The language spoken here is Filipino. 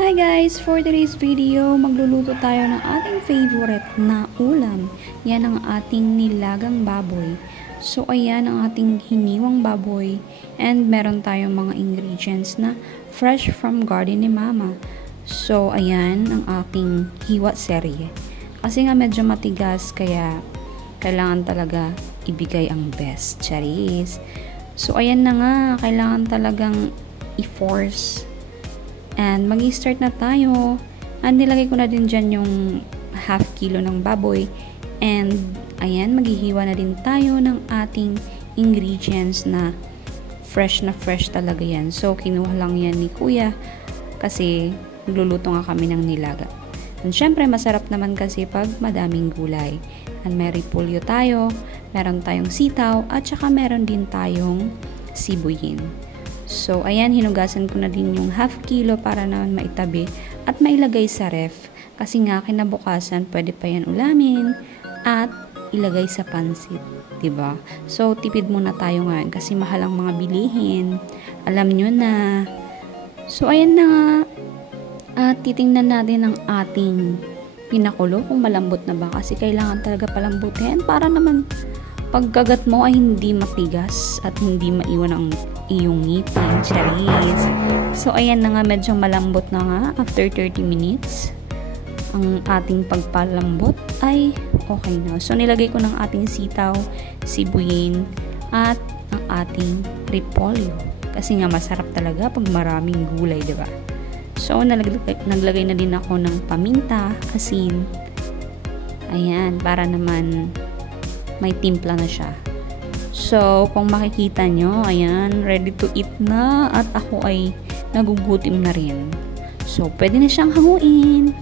Hi guys! For today's video, magluluto tayo ng ating favorite na ulam. Yan ang ating nilagang baboy. So ayan ang ating hiniwang baboy and meron tayong mga ingredients na fresh from garden ni mama. So ayan ang ating hiwa serye. Kasi nga medyo matigas kaya kailangan talaga ibigay ang best. Charis! So ayan na nga, kailangan talagang i-force. And mag-i-start na tayo. And nilagay ko na din dyan yung half kilo ng baboy. And ayan, maghihiwa na din tayo ng ating ingredients na fresh talaga yan. So kinuha lang yan ni kuya kasi nagluluto nga kami ng nilaga. And syempre masarap naman kasi pag madaming gulay. And may repolyo tayo, meron tayong sitaw, at saka meron din tayong sibuyin. So, ayan, hinugasan ko na din yung half kilo para naman maitabi at mailagay sa ref. Kasi nga, kinabukasan, pwede pa yan ulamin at ilagay sa pansit. Diba? So, tipid muna tayo ngayon kasi mahal ang mga bilihin. Alam nyo na. So, ayan na nga. At titingnan natin ang ating pinakulo kung malambot na ba. Kasi kailangan talaga palambutin para naman pagkagat mo ay hindi matigas at hindi maiwan ang iyong ngipin. Charis! So, ayan na nga, medyo malambot na nga. After 30 minutes, ang ating pagpalambot ay okay na. So, nilagay ko ng ating sitaw, sibuyin, at ang ating repolyo. Kasi nga, masarap talaga pag maraming gulay, diba? So, naglagay na din ako ng paminta, asin. Ayan, para naman may timpla na siya. So, kung makikita nyo, ayan, ready to eat na at ako ay nagugutom na rin. So, pwede na siyang hanguin.